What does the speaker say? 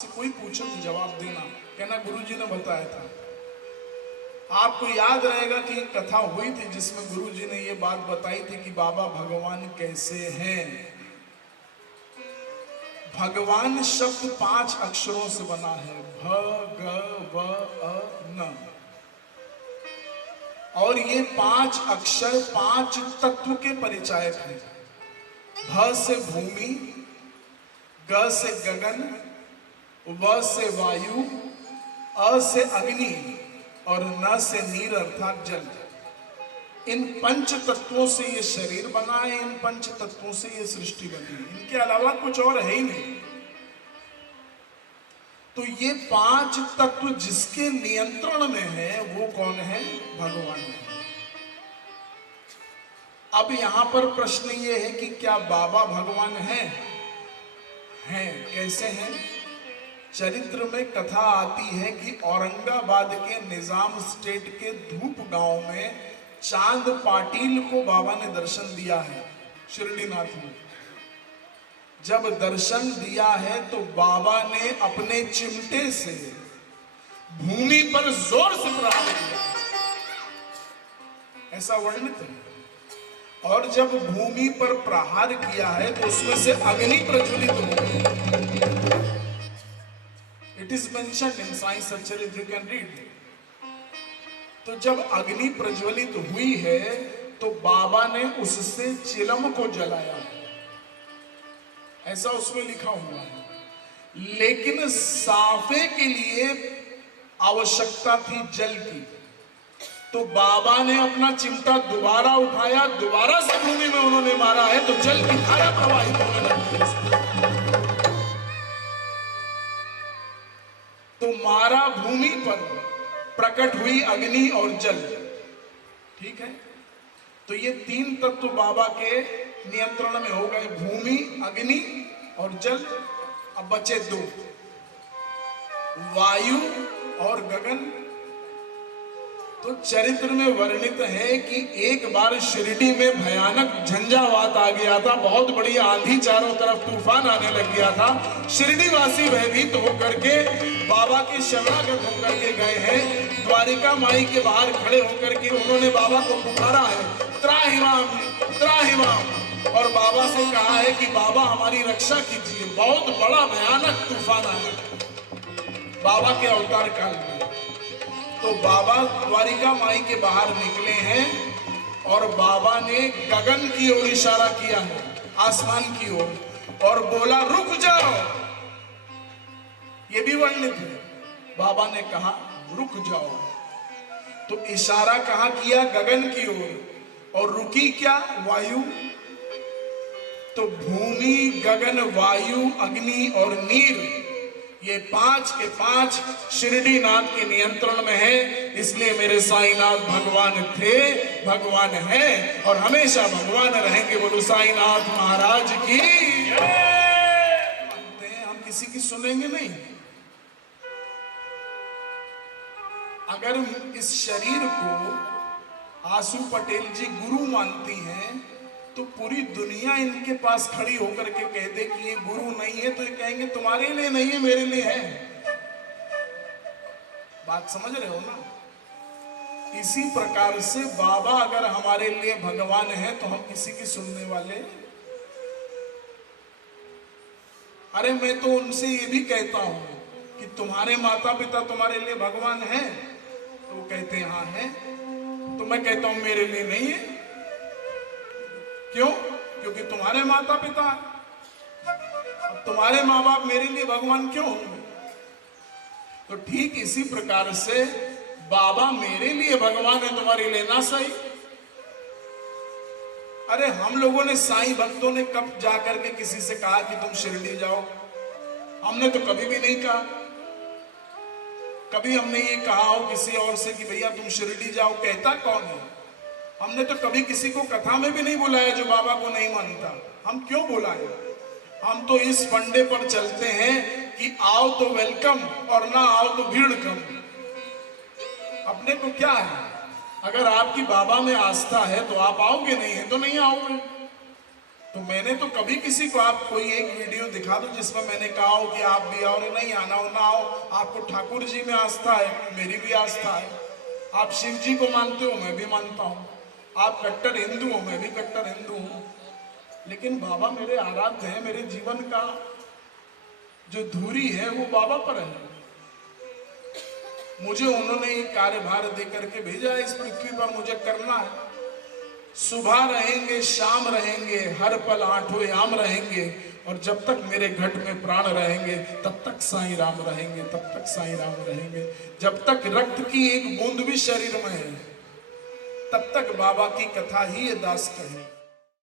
कोई पूछे तो जवाब देना, कहना गुरुजी ने बताया था। आपको याद रहेगा कि एक कथा हुई थी जिसमें गुरुजी ने ये बात बताई थी कि बाबा भगवान कैसे हैं। भगवान शब्द 5 अक्षरों से बना है, भगवन, और ये 5 अक्षर 5 तत्व के परिचायक हैं। भ से भूमि, ग से गगन, व से वायु, अ से अग्नि और न से नीर अर्थात जल। इन 5 तत्वों से ये शरीर बना है, इन 5 तत्वों से ये सृष्टि बनी है, इनके अलावा कुछ और है ही नहीं। तो ये 5 तत्व जिसके नियंत्रण में है वो कौन है? भगवान है। अब यहां पर प्रश्न ये है कि क्या बाबा भगवान हैं? कैसे हैं? चरित्र में कथा आती है कि औरंगाबाद के निजाम स्टेट के धूप गांव में चांद पाटिल को बाबा ने दर्शन दिया है शिरडीनाथ में। जब दर्शन दिया है तो बाबा ने अपने चिमटे से भूमि पर जोर से प्रहार किया, ऐसा वर्णित है। और जब भूमि पर प्रहार किया है तो उसमें से अग्नि प्रज्वलित हो गई। It is mentioned in science चरित्र, यू कैन रीड। तो जब अग्नि प्रज्वलित हुई है तो बाबा ने उससे चिलम को जलाया, ऐसा उसमें लिखा हुआ है। लेकिन साफे के लिए आवश्यकता थी जल की, तो बाबा ने अपना चिमटा दोबारा उठाया, दोबारा से भूमि में उन्होंने मारा है तो जल की धारा प्रवाहित होने लगी। तो मारा भूमि पर, प्रकट हुई अग्नि और जल। ठीक है, तो ये 3 तत्व बाबा के नियंत्रण में हो गए, भूमि, अग्नि और जल। अब बचे 2, वायु और गगन। तो चरित्र में वर्णित है कि एक बार शिरडी में भयानक झंझावात आ गया था, बहुत बड़ी आंधी, चारों तरफ तूफान आने लग गया था। शिरडी वासी भयभीत होकर के बाबा के शरणागत होकर के गए हैं। द्वारिका माई के बाहर खड़े होकर के उन्होंने बाबा को पुकारा है, त्राहिमाम त्राहिमाम, और बाबा से कहा है कि बाबा हमारी रक्षा कीजिए, बहुत बड़ा भयानक तूफान आया बाबा के अवतार काल में। तो बाबा द्वारिका माई के बाहर निकले हैं और बाबा ने गगन की ओर इशारा किया है, आसमान की ओर, और बोला रुक जाओ। ये भी वर्णित है, बाबा ने कहा रुक जाओ। तो इशारा कहां किया? गगन की ओर। और रुकी क्या? वायु। तो भूमि, गगन, वायु, अग्नि और नीर, ये 5 के 5 शिरडीनाथ के नियंत्रण में है। इसलिए मेरे साईनाथ भगवान थे, भगवान हैं और हमेशा भगवान रहेंगे। बोलो साईनाथ महाराज की। मानते हैं हम, किसी की सुनेंगे नहीं। अगर इस शरीर को आसू पटेल जी गुरु मानती हैं तो पूरी दुनिया इनके पास खड़ी होकर के कह दे कि ये गुरु नहीं है, तो ये कहेंगे तुम्हारे लिए नहीं है, मेरे लिए है। बात समझ रहे हो ना? इसी प्रकार से बाबा अगर हमारे लिए भगवान है तो हम किसी की सुनने वाले? अरे मैं तो उनसे ये भी कहता हूं कि तुम्हारे माता पिता तुम्हारे लिए भगवान है, तो वो कहते हैं हाँ है। तो मैं कहता हूं मेरे लिए नहीं है। क्यों? क्योंकि तुम्हारे माता पिता, अब तुम्हारे माँ बाप मेरे लिए भगवान क्यों होंगे? तो ठीक इसी प्रकार से बाबा मेरे लिए भगवान है, तुम्हारे लिए ना सही। अरे हम लोगों ने, साईं भक्तों ने कब जाकर के किसी से कहा कि तुम शिरडी जाओ? हमने तो कभी भी नहीं कहा। कभी हमने ये कहा हो किसी और से कि भैया तुम शिरडी जाओ? कहता कौन है? हमने तो कभी किसी को कथा में भी नहीं बुलाया जो बाबा को नहीं मानता। हम क्यों बुलाए? हम तो इस फंडे पर चलते हैं कि आओ तो वेलकम और ना आओ तो भीड़ कम। अपने को क्या है, अगर आपकी बाबा में आस्था है तो आप आओगे, नहीं है तो नहीं आओगे। तो मैंने तो कभी किसी को, आप कोई एक वीडियो दिखा दो जिसमें मैंने कहा हो कि आप भी आओ, नहीं आना हो ना आओ। आपको ठाकुर जी में आस्था है, मेरी भी आस्था है। आप शिव जी को मानते हो, मैं भी मानता हूं। आप कट्टर हिंदू हो, मैं भी कट्टर हिंदू हूं। लेकिन बाबा मेरे आराध्य है। मेरे जीवन का जो धुरी है वो बाबा पर है। मुझे उन्होंने ये कार्यभार दे करके भेजा है इस पृथ्वी पर, मुझे करना है। सुबह रहेंगे, शाम रहेंगे, हर पल आठों याम रहेंगे, और जब तक मेरे घट में प्राण रहेंगे तब तक साईं राम रहेंगे, तब तक साईं राम रहेंगे। जब तक रक्त की एक बूंद भी शरीर में है तब तक बाबा की कथा ही ये दास कहे।